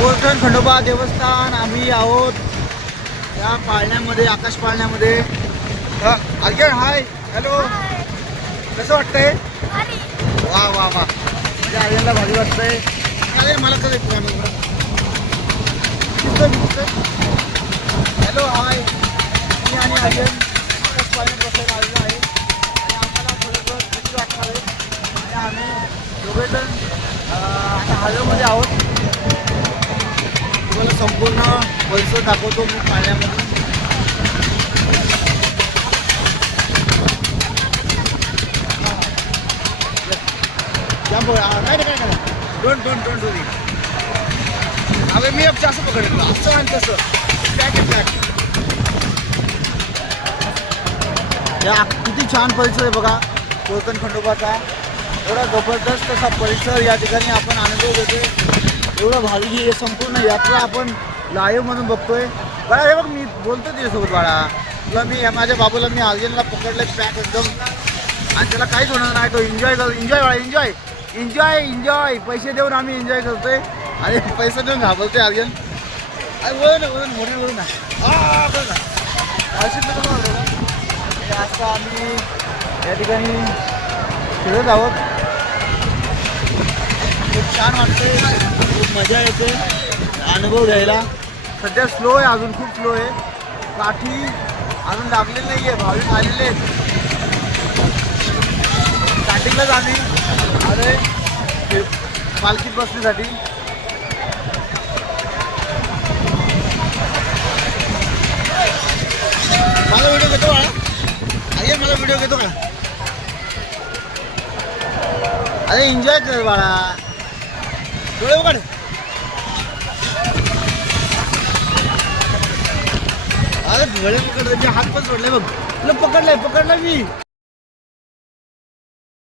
गोरखण खंडोबा देवस्थान आम्ही आहोत या पाळण्यामध्ये आकाश पाळण्यामध्ये. अर्जण हाय हॅलो कसं वाटतंय? वा वा वा. म्हणजे आर्यनला भारी वाटतंय. अरे मला कसं हॅलो हाय मी आणि आर्यन आकाश पाळण्यात बसायला आलेलो आहे. आणि आम्हाला थोडंसं भीती वाटणार आहे. आणि आम्ही दोघेजण अं, आता हॅलोमध्ये आहोत. तुम्हाला संपूर्ण परिसर दाखवतो मी पाण्यामध्ये. नाही काय करा डोंट डोंट अरे मी अब जास्त पकडलं. असं आणि तसं. पॅक पॅक या किती छान परिसर आहे बघा. कोकण खंडोबाचा. एवढा जबरदस्त असा परिसर या ठिकाणी आपण अनुभव घेतोय. एवढं भारी ही संपूर्ण यात्रा आपण लाईव्ह म्हणून बघतोय. बाळा हे बघ मी बोलतो तिच्यासोबत बाळा. तुला मी माझ्या बाबूला मी अर्जनला पकडलं पॅक एकदम. आणि त्याला काहीच होणार नाही तो एन्जॉय करतो एन्जॉय बाळा एन्जॉय एन्जॉय एन्जॉय पैसे देऊन आम्ही एन्जॉय करतोय. आणि पैसे देऊन घाबरतोय आर्यन अरे बोल ना बोल मोठे वळून ना ना अशी आम्ही या ठिकाणी फिरत आहोत. खूप छान वाटते खूप मजा येते अनुभव घ्यायला. सध्या स्लो आहे अजून खूप स्लो आहे. काठी अजून लागलेली नाही आहे भाविक आलेले आहेत. स्टार्टिंगलाच आम्ही अरे पालखीत बसण्यासाठी. माझा व्हिडिओ घेतो बाळा अरे मला व्हिडिओ घेतो का अरे एन्जॉय कर बाळा. डोळे उघड. अरे डोळे पकडले मी हात पण सोडले बघ. तुला पकडलाय पकडला मी.